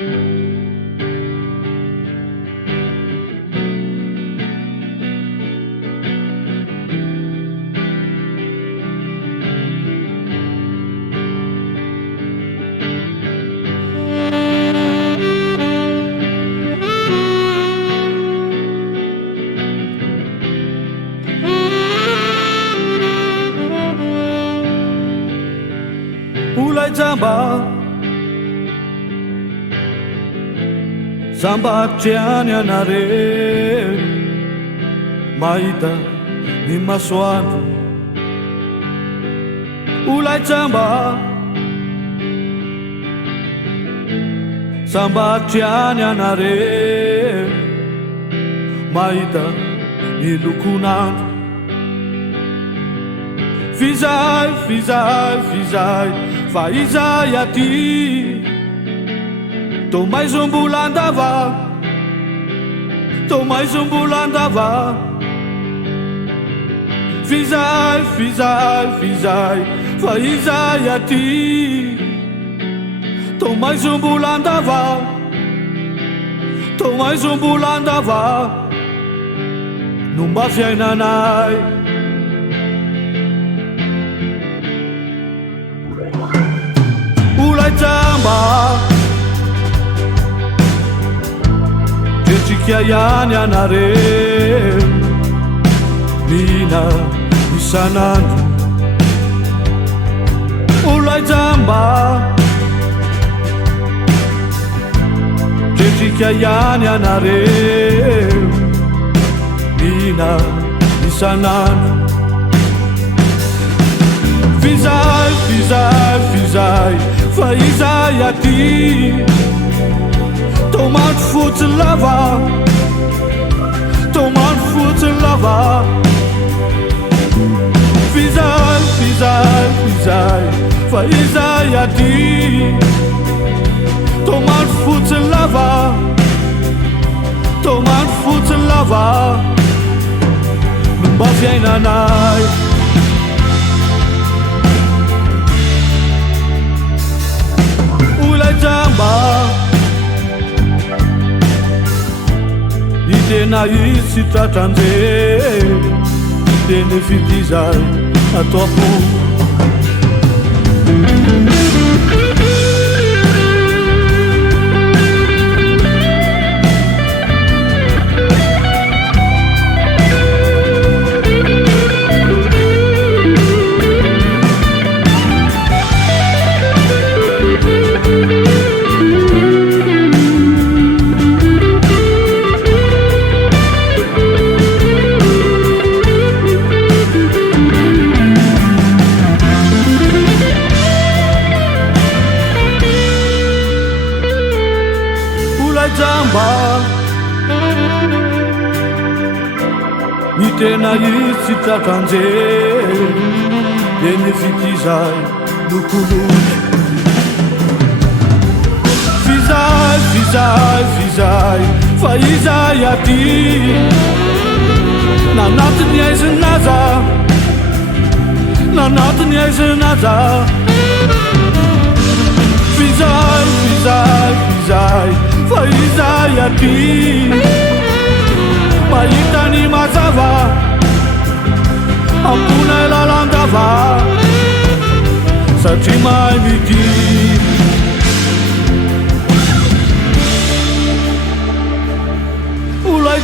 Ulai Zamba tianya nare Maita ni maswanu Ulai Zamba tianya nare Maita ni lukunanu Fizai Faizai ati Tô mais bulandava Tô mais bulandava Fizai Faizai ati Tô mais bulandava Tô mais bulandava Num bafiai nanai Ulai Gente que ayane anare Mina isanandu Ulai Gente que ayane anare Mina isanandu Fizai Faizai ati Tomando foot lava Tomando foot lava Fizai Faizai ati Tomando foot lava Tomando foot lava Não bate aí nanai Itena isi tatande Itene fitizai a tua ponta Itena isi tatanje Ene fitizai lukuluki Fizai Faizai ati Nanatni ai zenaza Nanatni ai zenaza Fizai Faizai ati Maita ni mazava Ampuna ela landava Sati mai miti Ulai